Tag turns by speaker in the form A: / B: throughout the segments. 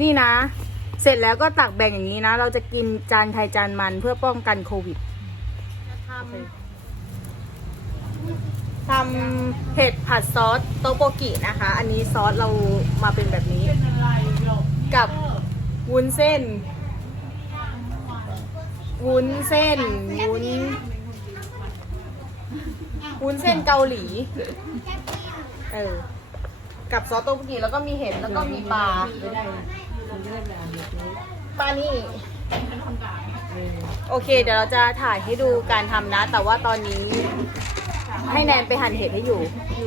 A: นี่นะ เสร็จแล้วก็ตักแบ่งอย่างนี้นะ เราจะกินจานไทยจานมันเพื่อป้องกันโควิดทำทำเผ็ดผัดซอสโตโปกินะคะ อันนี้ซอสเรามาเป็นแบบนี้ กับวุ้นเส้น วุ้นเส้น วุ้น วุ้นเส้นเกาหลี เออ กับซอสโตโปกิแล้วก็มีเห็ดแล้วก็มีปลา ปลานี่ โอเค เดี๋ยวเราจะถ่ายให้ดูการทำนะ แต่ว่าตอนนี้ ให้แนนไปหั่นเห็ดให้อยู่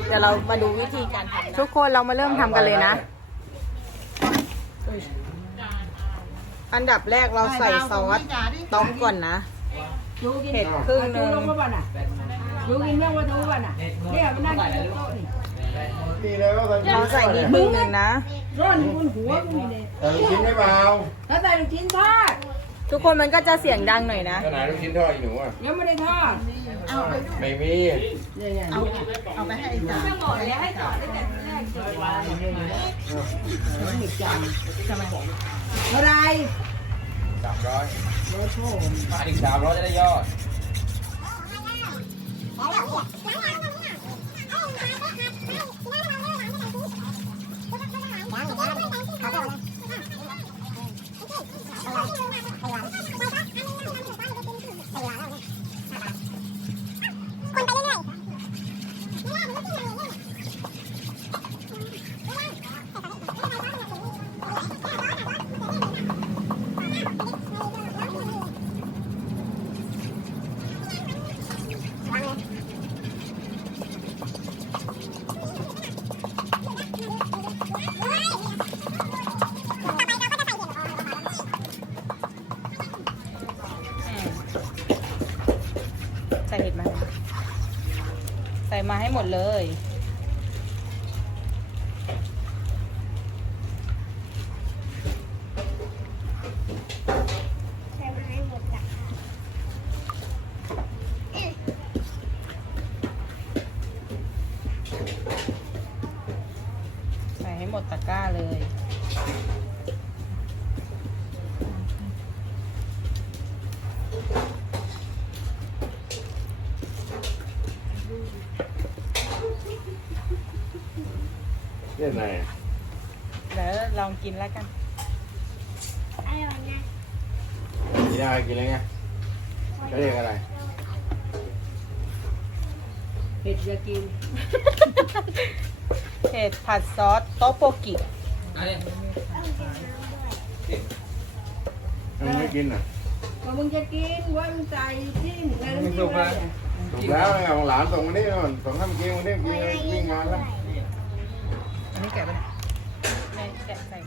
A: เดี๋ยวเรามาดูวิธีการทำนะทุกคนเรามาเริ่มทำกันเลยนะ อันดับแรกเราใส่ซอสต้มก่อนนะ เห็ดครึ่งหนึ่ง
B: ลงมาบ้าน่ะดูกินเรื่องว่าดูบ้าน่ะเนี่ยมันนั่งกินโต๊ะนี่
C: ดีเลยว่าใส่
A: เราใส่นี่ครึ่งหนึ่งนะ
B: ร้อนบนหัวกูนี่เลย
C: แต่ลูกชิ้นไม่เบา
B: แล้วใส่ลูกชิ้นทอด
A: ทุกคนมันก็จะเสียงดังหน่อยนะ
C: ขนาดลูกชิ้นทอดอีหนูอะ
B: ยังไม่ได้ทอด
C: ไม่มี
B: เนี่ยเนี่ยเอาเอาไปให้ไอ้จ่าไม่หมดเลยให้จ่าได้แต่แรกจ่าไม่หยิบจานทำไมเท่าไร
C: สามร้อย
B: โอ้โห
C: มาอีกสามร้อยจะได้ยอด
A: ให้หมดเลย ใส่ให้หมดตะกร้าเลย
C: เนี่ยไหน
A: เดี๋ยวลองกินแล้วกัน
C: กินอะไรกินอะไรไงเขาเรียกอะไร
B: เห็ดจะกิน
A: เห็ดผัดซอสโตโปกิ
C: มึงไม่กินอะ
B: ก็มึงจะกินว่ามึงใส่ที่แล้วมึงกินอะไรอะ
C: ถูกแล้วไงของหลานส่งมานี่ก่อนส่งให้มันกินมันนี่กินวิ่งงานแล้ว
A: อันนี้แกะไปไหนแกะใส่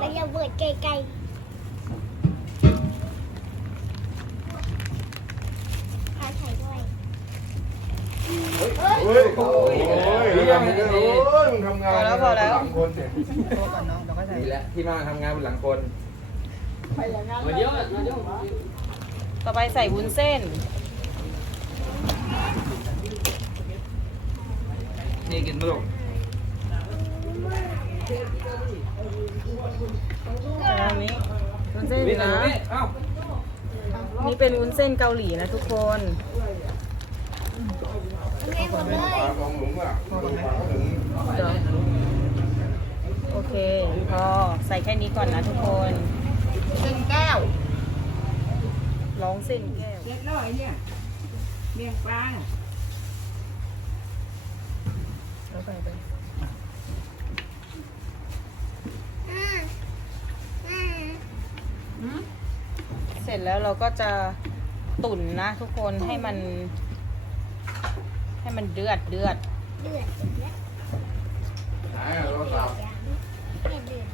D: มันระเบิดไกลๆพาใส่ด้วย
C: เฮ้ย โอ้ยโอ้ยทำมึงโอ้ยมึงทำงานหลังคนเนี่ย
A: ตัวก่อนน้องเราก็ใส่
E: ดีแล้วที่มาทำงานบนหลังคน
A: ต่อไปใส่วุ้นเส้น
E: นี่กินม่ลง
A: อันนี้วุ้นเส้นนะนี่เป็นวุ้นเส้นเกาหลีนะทุกคน
D: แม่หมดเลย
C: ปลาของหลุมอะปลาของหลุม
A: เดี๋ยวโอเค พอใส่แค่นี้ก่อนนะทุกคนเส้นแก้วร้องเส้นแก้ว
B: เจ็ดร้อยเนี่ยเมี่ยงปลาน่ะ
A: แล้วใส่ไป
D: อ่าอ่า
A: เสร็จแล้วเราก็จะตุ๋นนะทุกคนให้มัน ให้มันเดือดเดือด
D: เดือดเดือด
C: ไหนอะรถเรา
D: เดือดเดือด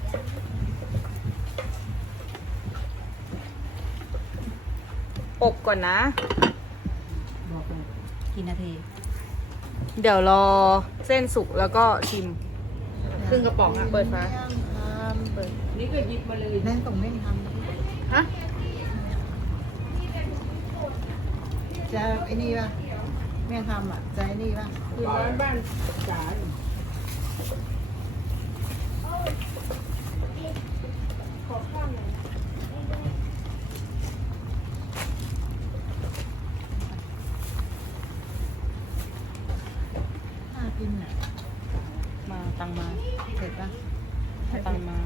A: อบก่อนนะ
B: บอกเลย
E: กี่นาที
A: เดี๋ยวรอเส้นสุกแล้วก็ชิม ครึ่งกระป๋องอะเปิดฟ้าเปิด
E: นี่ก็หยิบมาเลยแม่ส่งแม่ท
A: ฮะำ
E: จะไอ้นี่ป่ะ แม่ทำอะจะไอ้นี่ป่ะคือร้านบ้านจ๋าน่ากินอะ
A: มาตังมา
E: เสร็จป่ะ
A: ตังมา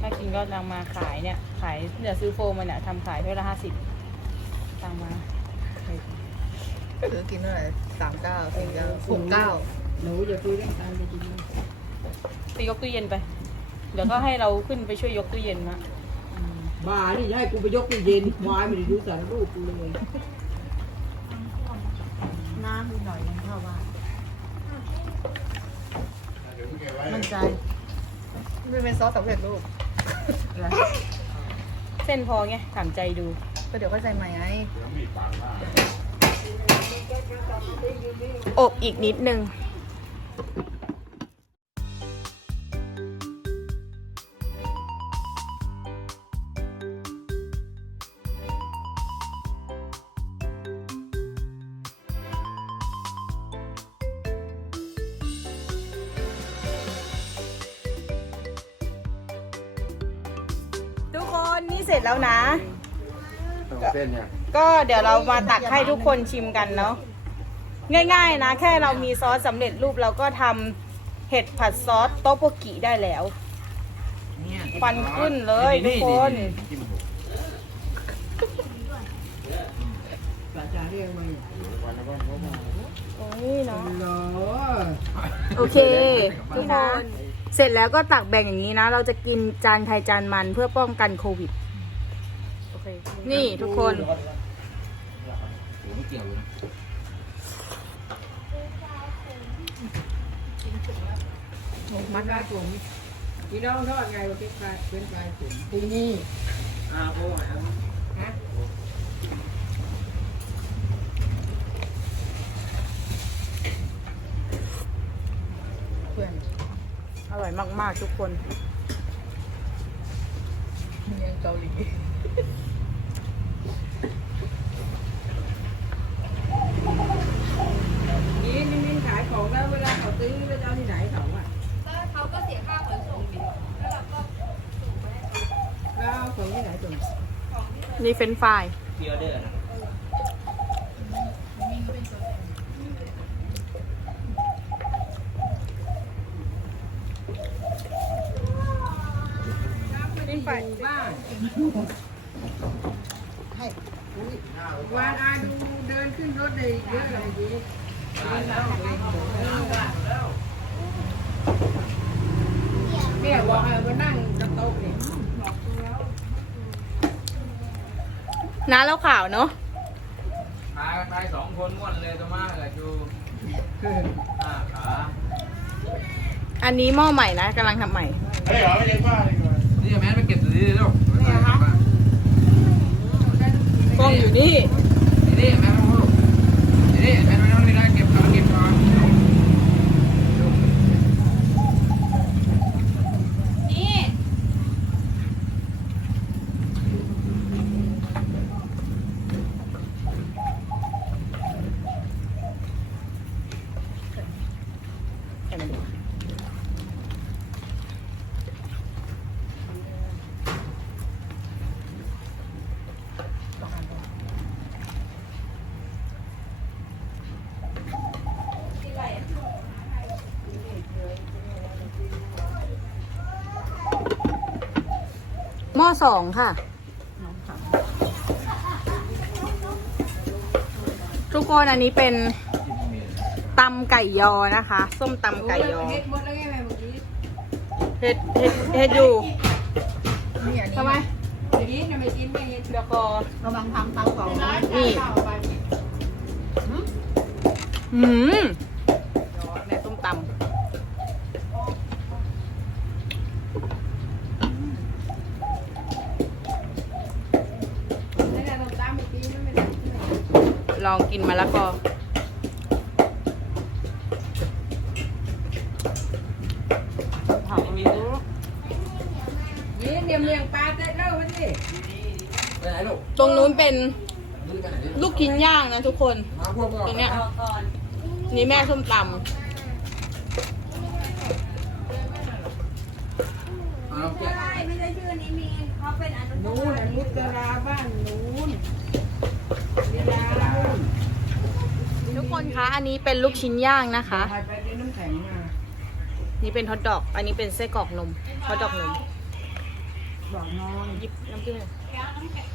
A: ถ้ากินก็ตังมาขายเนี่ย ขายเดี๋ยวซื้อโฟมมาเนี่ยทำขายถ้วยละห้าสิบตังมา
E: คือกินเท่าไหร่สามเก้าสี่เก้าหกเก้า
B: หนูอย่าคุยเรื่องการไปกินนะ
A: ไปยกตู้เย็นไป เดี๋ยวก็ให้เราขึ้นไปช่วยยกตู้เย็นนะ
B: บ้านี่จะให้กูไปยกตู้เย็นวายไม่ได้ดูสารรูปกูเลย
E: น้ำอีกหน่อยยังเข้าบ้าน
F: เดี๋ยวมึงเก็บไว้
E: มั่นใจไม่เป็นซอสสำเร็จรูป
A: เส้นพอไงถามใจดู
E: ก็เดี๋ยวก็ใส่ใหม่ไง
F: เดี๋ยวมีปากมาก
A: อบอีกนิดนึง ทุกคนนี่เสร็จแล้วนะ
G: ต้องเส้นเนี่ย
A: ก็เดี๋ยวเรามาตักให้ทุกคนชิมกันเนาะง่ายๆนะ แค่เรามีซอสสำเร็จรูปเราก็ทำเห็ดผัดซอสโต๊โปกิได้แล้วควันขึ้นเลยทุกคน
B: ปลาจาเรียกมา
A: โอ้ยเนาะ
B: เหรอ
A: โอเคทุกคนเสร็จแล้วก็ตักแบ่งอย่างนี้นะ เราจะกินจานไทยจานมันเพื่อป้องกันโควิด นี่ทุกคน
G: ไม่ เกี่ยวเลย
B: มันได้ผมพี่น้องทอดไงว่าเป็นปลายเป็นปลายผมที่นี่อ่าโอ้ยฮะ
E: เพื่อน
A: อร่อยมาก ๆ ทุกคน
E: เมียงเกาหลี
B: นี่นี่มินขายของแล้วเวลาเขาซื้อแล้วจะเอาที่ไหนเขาอะ
D: เขาก็เสียค่าขนส่งดิแล้วเราก็
B: แล้วเอาของที่ไหนส่ง
A: นี่เฟรนช์ฟราย
G: เกี่ยวเด้อ
B: เป็นไปบ้าน
E: ให้
B: วานอาดูเดินขึ้นรถเลยเยอะเลยดีเนี่ยบอกให้มานั่งกับโต๊ะเนี่ย
A: น้าแล้วข่าวเนาะ
G: พาไปสองคนม้วนเลยตัวมากเลยจูห้าขา
A: อันนี้หม้อใหม่นะกำลังทำใหม่
F: เฮ้ยเหรอไม่เลี้ยงป้าเลยก่อน
G: นี่แม่ไปเก็บตัวนี้ลูก
A: กล้องอยู่นี่
G: นี่แม่ไม่รู้นี่แม่ไม่ต้องไม่ได้เก็บเอาเก็บก่อน
D: นี่
A: หม้อ สองค่ะ ทุกคนอันนี้เป็นตำไก่ยอนะคะ ส้มตำไก่ยอ
B: เฮ็ดหมดแล้วไงแม่เมื่อกี้
A: เห็ดเห็ดเห็ดอยู่
E: นี่อันนี้
A: ทำไม
B: เมื่อกี้น่ะไม่กินไม่เฮ็ด
A: เดี๋ยวกอน
E: กำลังทำเตาเผา
A: นี่
B: ข้าวไป
A: หืมแม่ มะ
B: ละก
A: อ ผักมีลูก
B: นี่เรียมเรียงปลาเสร็จลพี่
G: ไปไห
A: ตรงนู้นเป็นลูกชิ้นย่างนะทุกคนตรงเนี้ยนี่แม่ส้มต
G: เนู่
D: ไม่ใช่ชื่อนี้มีเขาเป็นอนุ
B: นู้นอนุตราบ้านนู้นเวลา
A: ทุกคนคะ อันนี้เป็นลูกชิ้นย่างนะคะ
B: นี่
A: เป็นฮอทดอก อันนี้เป็นไส้กรอกนมฮอทดอกนม
B: บอกนอน
A: หยิบน้ำจิ้มเลย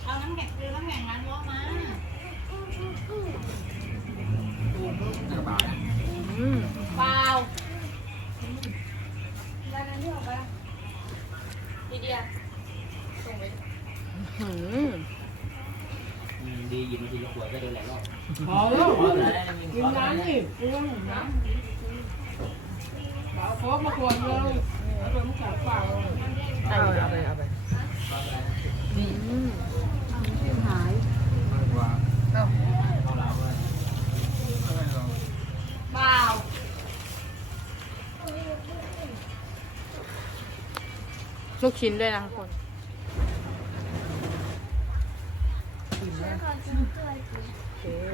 D: เอาน้ำแข็งซื้อน้ำแข็งร้านวอมา
G: นกระเป๋าเนี่ย
A: อืม
D: เปล่าร้านนั้นที่ออกไปดีเดียส่งไป
H: ดีหยิบมาทีละขวดก็เดินหลายรอบ
B: พอแล้ว
H: พอแล้ว
B: กินน้ำ
H: นี่
B: กินน้ำเอาโค้กมาขวดเลยเอาไปมุกขาวเปล่า
A: เอาไปเอาไป
E: นี่
A: อืม
E: หาย
G: มากกว่า
D: เปล่า
A: ลูกชิ้นด้วยนะทุกคน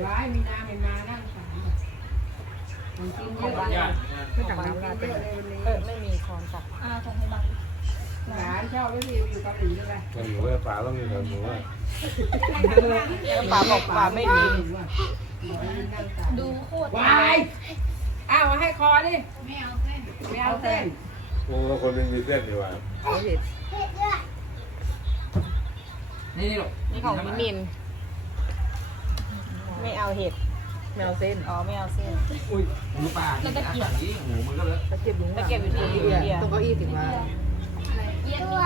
B: ร้ายมีนาไม่มานั่งสามมันกินเยอะ
G: ญาติ
B: ไม่ต่างน้ำลายเป็น
A: เออไม่มีช้อนจับ
D: อ่าส่งให้บัง
B: หลานเช่าไว้ที่อยู่เกาหลีด้วย
F: มันหนูว่าปลาต้องมีแบบหนูว่า
A: แล้วป๋าบอกป๋าไม่มี
D: ดูโคตร
B: วายอ้าวให้คอดิ
D: ไม่เอาเส้น
B: ไม่เอาเส้น
F: โอ้คนเป็นมีเส้นดีกว่า
G: นี่นี่ลูก
A: นี่ของมิมิน ไม่เอาเห็ด
E: ไม่เอาเส้น
A: อ๋อไม่เอาเส้น
G: อุ้ยมือปลาที่ตะเกียบ นี่หูมันก็เลอะ
E: ตะเกียบอยู่
A: ตะเกียบอยู่ที่อินเดีย
E: ตรงเก้าอี้ติดมา
D: เยี่ยมนี่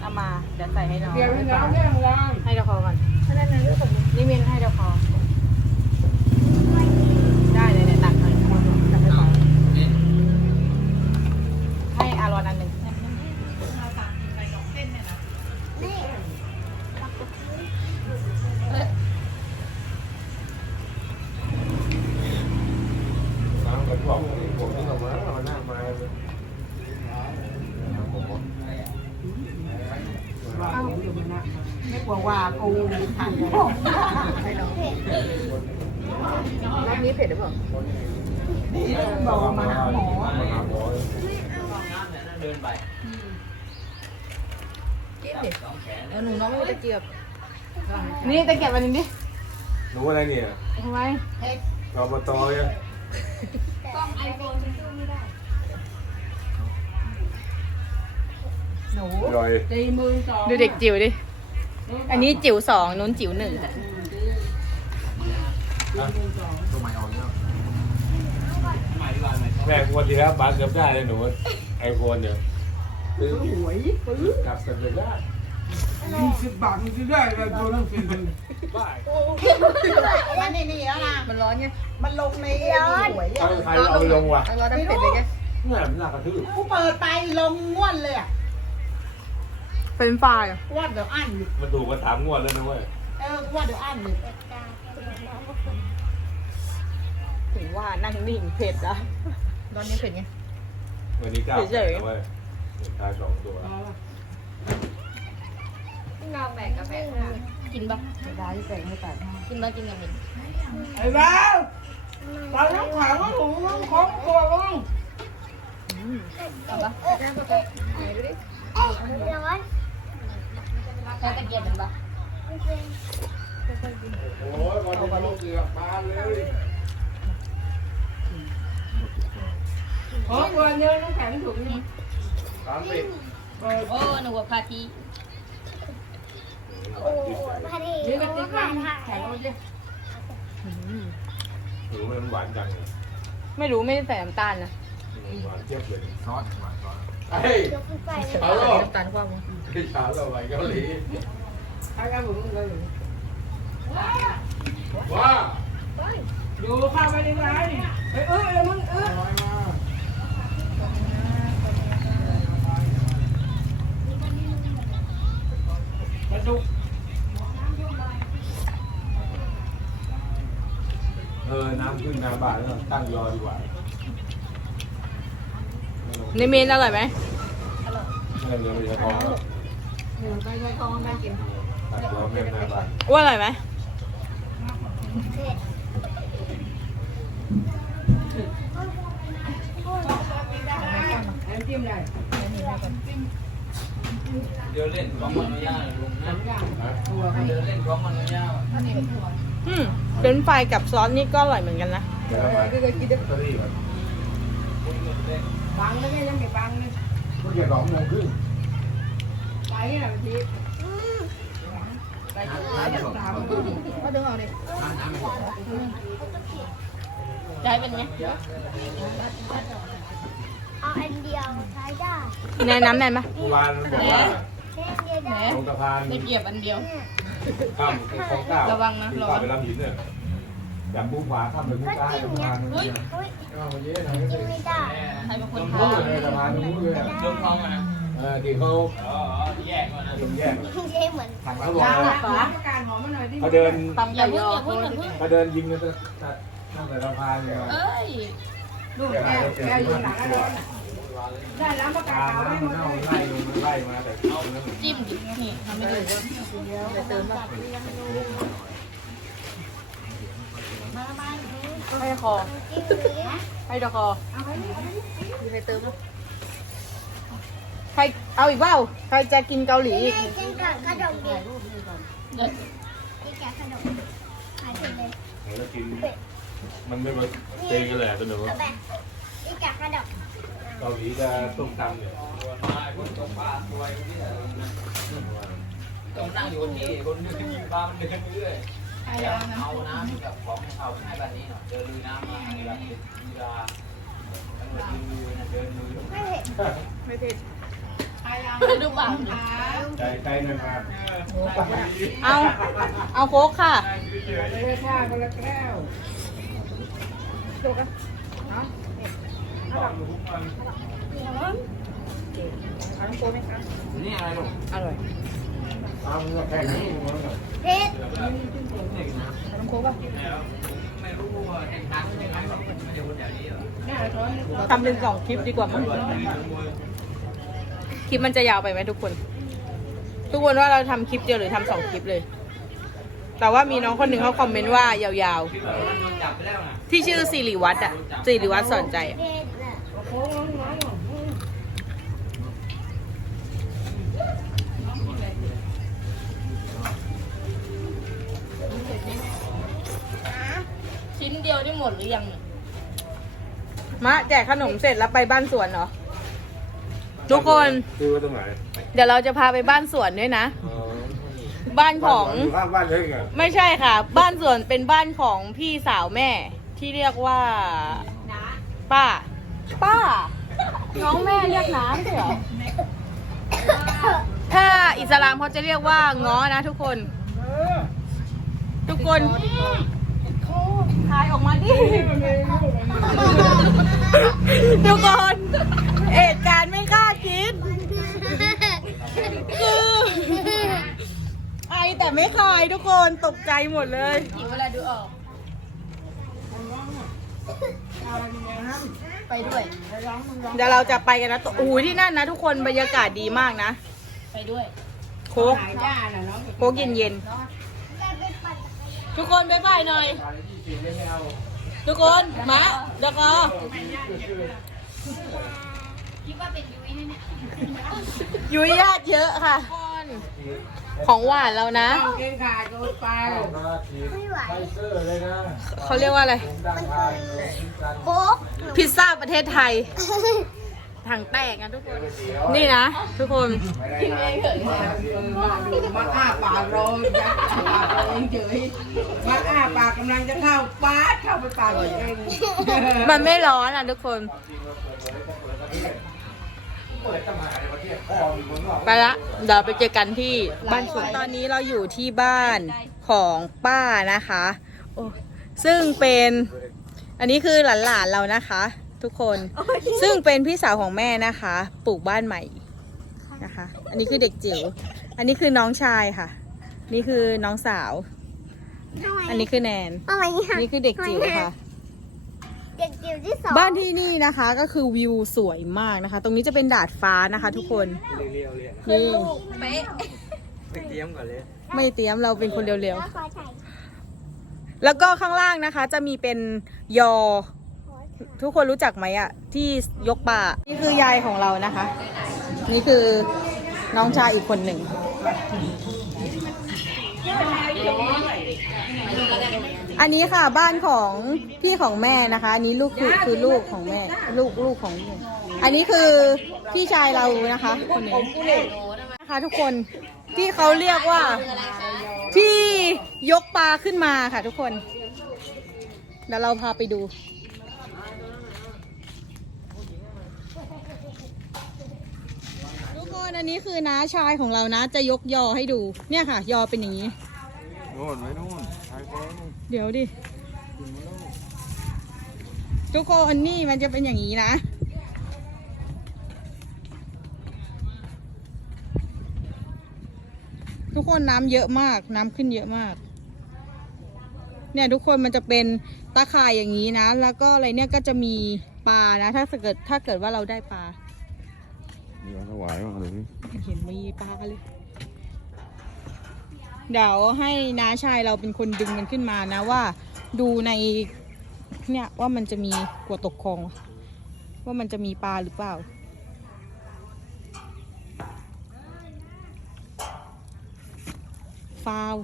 A: เอามาเดี๋ยวใส่ให้น้อง
B: เดี๋ยวน้องเนี่ยมึงลอง
A: ให้เดาคอก่อนนี่มินให้เดาคอ รอ
F: บนี้
E: เผ็ดหรือเปล่า
F: บอกมาหาหมอมาหา
H: น้ำเนี่ยนั่นเดินไป
E: กิ๊บดิ
H: สองแขน
E: เออหนูน้องไม่ตะเกียบ
A: นี่ตะเกียบอันนึงดิ
F: หนูอะไรเนี่ย
A: ทำไม
F: เรามาตอย
D: กล้องไอโฟนมันสู้ไม่ได้
E: หนู
F: อร่อย
B: ตีมือสอง
A: ดูเด็กจิ๋วดิ อันนี้จิ๋วสองนู้นจิ๋วหนึ่ง
G: ตัวใหม่ออกแล้ว
H: หมายดีกว่าหมาย
F: แม่วันที่แล้วปลาเกือบได้เลยหนูไอโฟนเนี่ยซื้อ
B: หวยปื้อก
F: ลับกันเลยได้
B: ยี่สิบบาทมันจะได้อะไรตัวนั้นสิ
F: บ้า
E: มันนี่นี่แล้วนะมันร้อนไงมันลงในหวย
F: เอาใครเอาไปลงวะ
E: มันร้อนน้ำเผ็ดเลยไง
F: เนี่ยมันน่ากระทืบ
E: กูเปิดไปลงง่วนเลยอะ
A: เป็นฝ่ายอะ
E: ว่าเดี๋ยวอั้นอยู่
F: มันถูกมาถามงวดแล้วนะเว้ย
E: เออว่าเดี๋ยวอั้นอยู่
A: ถึงว่านั่งนิ่งเผ็ดอะ
E: ร้อนนี้เผ็ดไง
F: วันนี้เก้า
A: เฉยๆ
F: เว้ยทายสองตัว
D: เราแบ่งกับแบ่งค่ะ
A: กินปะ
E: ได้ที่แปลงให้ตัดให้
A: กินปะกินกับมิน
B: ไอ้บ้าตอนน้ำขังก็ถูกน้ำของตัวลง
A: เอาปะ
D: ใช้ตะเกียบเป็นปะ
F: โอ้ยวันนี้ลูกเกือบบานเลย
B: ของตัวเนื้อน้ำแข็งถูกนี่
F: สามสิบ
A: โอ้หนูว่าพาที
B: นี่ก็ติ๊กน้ำแข็งเอาดิ
F: หนูมันหวานจังเลย
A: ไม่รู้ไม่ได้ใส่น้ำตาลนะ
F: หวานเจี๊ยบเลย
G: ซอสหวานซอส
F: เฮ้ยเอาหรอ
E: น้ำตาลความ
F: พี่ชาเราไปเกาหลี
B: ใครกันผมเลย
F: ว้า
B: ดูข้าวไปในร้านเอ้ยเอ้ยมึงเอ้ยปลาดุก
F: เออ น้ำขึ้นน้ำบาดแล้วตั้งรอดีกว่า
A: ในเมนอร่อยไหม
F: อเงินเดือนมันจะทองแล้ว
E: หนึ่งไปใช้ทองได้กิน
F: ตัดตัวแม่แม่บ้าน
A: ว่าอร่อยไหม
B: น้ำจิ้มได้
G: เดี๋ยวเล่นของมันยากลุงนะ
B: ตัวเขา
G: เดี๋ยวเล่นของมันยาก
A: อืมเป็นไฟรายกับซอสนี่ก็อร่อยเหมือนกันนะ
F: เดี๋ยวมา
B: ก็เคยกิน
F: ลอตเตอรี่ก่อน
B: บังแล้วยังไม่บังเลย
F: เมื่อกี้สองโมงครึ่ง
B: ไปนี่แหละพี่ไปที่ร้านสาม
E: ก็ดึงเอาดิ
A: ได้เป็นไง
D: เอาอันเดียวใช้ได้
A: ในน้ำแน่นปะ
F: เมื่อวานบอกว่าลงสะพาน
A: ไม่เกียบอันเดียว
F: ข้ามคลองเก้า
A: ระวังนะระวั
F: ข้างไปลำหินเนี่ย จากมุกขวาข้ามไปมุกซ้ายสะพานนู้นเนี่ย
D: อุ้ย
F: จิ้ม
D: ไม่ได้
A: ใครเป็นคน
F: นู้
A: ทาน
F: เลยสะพานนู้นเลยอะ
G: ลุงท้องอะ
F: เออที่เขา
G: อ๋อแยกมานะ
F: ลงแยก
D: กินได้เหมือน
F: ถังเขาบอกว่า
B: หลักประกาศหอมมาหน่อยที่
F: เขาเดิน
A: ตำไก่ยอ
F: เขาเดินยิงกันจะตั้งแต่สะพานเนี่ย
A: เอ้ย
B: ลูกแก้วแก้วอยู่หลังอะไรได้ร้านประกา
F: ตา
B: ศ
F: ม
B: ขาวให้หมด
F: เน่า
B: เลย
F: ไล่มันไล่มาแต่เอานั้น
A: จิ้มดินี่ทำไม่ได้
E: ไปเติมมา
A: ให้คอ ให้ดอกคอ
E: ไปเติมมา
A: ใครเอาอีกเปล่าใครจะกินเกาหลีอีก
D: กินกับขนมเด็กกินกับขนมหายไปเลย
F: แล้วกิน มันไม่มาเตงกันแหละเป็นหนู
D: เกินกับขนม
F: เกาหลีจะต้มตำเนี่ย
G: มาคนตกปลาตัวที่ไหนต้องนั่งอยู่ที่คนนึงกินปลามันเดินเรื่อย เอาน้ำกับของให้เขาให้แบบนี้หน่อยเดินลุยน้ำมาในแบบนี้เวลาเดินลุย
D: ไม่เห็น
A: ไม่เผ็ด
B: ดูบังขา
F: ใจใจเงินมา
A: เอาเอาโค้กค่ะ
B: เลยค่ะคนละแก้ว
E: เอาน้ำโค้กไหมคะ
G: นี่อะไรลูก
A: อร่อย
F: ตามมันก็แค่นี้มันก็
D: เผ็ด
E: เอาน้ำโค้กป่ะ
G: ไม่รู้ว่าแข่งขันยังไงหรอกไม่ได้คนแบบนี้หรอก
B: หน้าร้อน
A: ทำเป็นสองคลิปดีกว่ามั้งคลิปมันจะยาวไปไหมทุกคน ทุกคนว่าเราทำคลิปเดียวหรือทำสองคลิปเลย แต่ว่ามีน้องคนหนึ่งเขาคอมเมนต์ว่ายาว
G: ที่แบบว่าโดนจับไปแล้วนะ
A: ๆที่ชื่อสิริวัตรอะสิริวัตรสอนใจอะ
D: เผ็ดน่ะ
B: โค้ง
A: หมดหรือยังมะแจกขนมเสร็จแล้วไปบ้านสวนเหรอ ทุกคน
F: คือไว้ตรงไหน
A: เดี๋ยวเราจะพาไปบ้านสวนด้วยนะบ้านของ
F: ยู่ข้างบ้านเล็กอะ
A: ไม่ใช่ค่ะ บ้านสวนเป็นบ้านของพี่สาวแม่ ที่เรียกว่า ป้า ป้า น้องแม่เรียกน้ำใช่เหรอ ถ้าอิสลามเขาจะเรียกว่าง้อนะทุกคน ทุกคน ทายออกมาดิทุกคนเหตุการณ์ไม่คาดคิด คือ ไอแต่ไม่คายทุกคนตกใจหมดเลยหิวเวลาดูออก ไปด้วย เดี๋ยวเราจะไปกันนะโอ้โหที่นั่นนะทุกคนบรรยากาศดีมากนะ ไปด้วย โค้ก
B: หายจ้าน่ะน้อง
A: โค้กเย็นๆ ทุกคนบ๊ายบายหน่อย ทุกคนมาเดี๋ยวก็ยุ้ยญาติเยอะค่ะ ของหวานเรานะ
B: เก่งขาดโดนไป
F: ไฟเซอร์เลยนะ
A: เขาเรียกว่าอะไร
F: ผมดังทาย
D: โค้ก
A: พิซซ่าประเทศไทย ถังแตกนะทุกคน นี่นะ ทุกคน
F: กินเองเถอะ
B: มันอ้าปากรอยัดปากเองเฉยมันอ้าปากกำลังจะเข้าปาดเข้าไปปากตัวเอง
A: มันไม่ร้อนอะทุกคน ไปละเดี๋ยวไปเจอกันที่บ้านสวนตอนนี้เราอยู่ที่บ้านของป้านะคะ โอ้ซึ่งเป็น อันนี้คือหลานๆเรานะคะ ทุกคน ซึ่งเป็นพี่สาวของแม่นะคะ ปลูกบ้านใหม่นะคะ อันนี้คือเด็กจิ๋ว อันนี้คือน้องชายค่ะ นี่คือน้องสาว อันนี้คือแนน
D: อะไรค่ะ
A: นี่คือเด็กจิ๋วค่ะ
I: เด็กจิ๋วที่สอง
A: บ้านที่นี่นะคะก็คือวิวสวยมากนะคะ ตรงนี้จะเป็นดาดฟ้านะคะ ทุกคน
B: เรียวๆเลย
A: นี่
D: เป๊ะ
B: ไปเตรียมก่อนเลย
A: ไม่เตรียมเราเป็นคนเร็ว
I: แล้วขอถ่าย
A: ๆแล้วก็ข้างล่างนะคะจะมีเป็นยอ ทุกคนรู้จักไหมอะที่ยกป่านี่คือยายของเรานะคะ นี่คือน้องชายอีกคนหนึ่งอันนี้ค่ะบ้านของพี่ของแม่นะคะ อันนี้ลูกคือคือลูกของแม่ ลูกลูกของแม่อันนี้คือพี่ชายเรานะคะคนนี้นะคะทุกคนที่เขาเรียกว่า ที่ยกปลาขึ้นมาค่ะทุกคนเดี๋ยวเราพาไปดู ทุกค นอันนี้คือน้าชายของเรานะจะยกยอให้ดู เนี่ยค่ะ ยอเป็นอย่างนี้
F: โน่นไว้นู่นชายแดง
A: เดี๋ยวดิทุกคนนี่มันจะเป็นอย่างนี้นะ ทุกคนน้ำเยอะมาก น้ำขึ้นเยอะมาก เนี่ยทุกคนมันจะเป็นตาข่ายอย่างนี้นะ แล้วก็อะไรเนี่ยก็จะมีปลานะ ถ้าเกิดถ้าเกิดว่าเราได้ปลา
F: มีเอาถวายบ้างเลย
A: เห็นมีปลาเลย เดี๋ยวให้น้าชายเราเป็นคนดึงมันขึ้นมานะว่า ดูในเนี่ยว่ามันจะมีกลัวตกคลอง ว่ามันจะมีปลาหรือเปล่าฟาว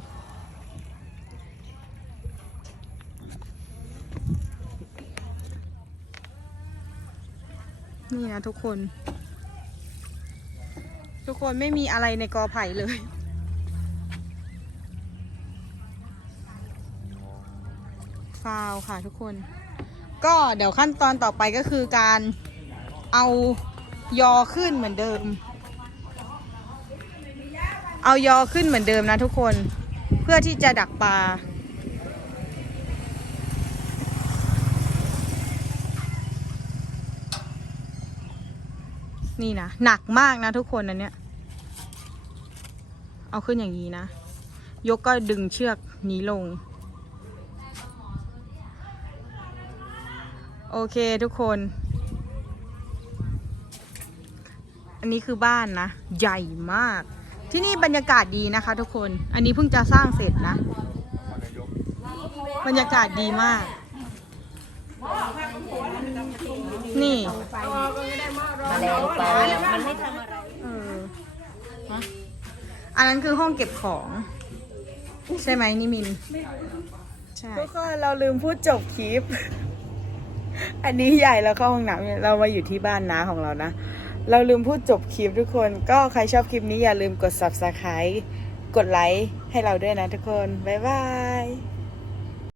A: นี่นะทุกคน ทุกคนไม่มีอะไรในกอไผ่เลย ฟาวค่ะทุกคน ก็เดี๋ยวขั้นตอนต่อไปก็คือการเอายอขึ้นเหมือนเดิม เอายอขึ้นเหมือนเดิมนะทุกคน เพื่อที่จะดักปลา นี่นะหนักมากนะทุกคนอันเนี้ย เอาขึ้นอย่างนี้นะ ยกก็ดึงเชือกนี้ลง โอเคทุกคน อันนี้คือบ้านนะ ใหญ่มาก ที่นี่บรรยากาศดีนะคะ ทุกคน อันนี้เพิ่งจะสร้างเสร็จนะ บรรยากาศดีมาก นี่
E: แรงไปมันไม่ทำอะไร
A: เอออันนั้นคือห้องเก็บของ ใช่ไหมนิมินใช่ทุกคนเราลืมพูดจบคลิป อันนี้ใหญ่แล้วเข้าห้องน้ำเนี่ยเรามาอยู่ที่บ้านน้าของเรานะ เราลืมพูดจบคลิปทุกคน ก็ใครชอบคลิปนี้อย่าลืมกด subscribe กดไลค์ให้เราด้วยนะทุกคน บ๊ายบาย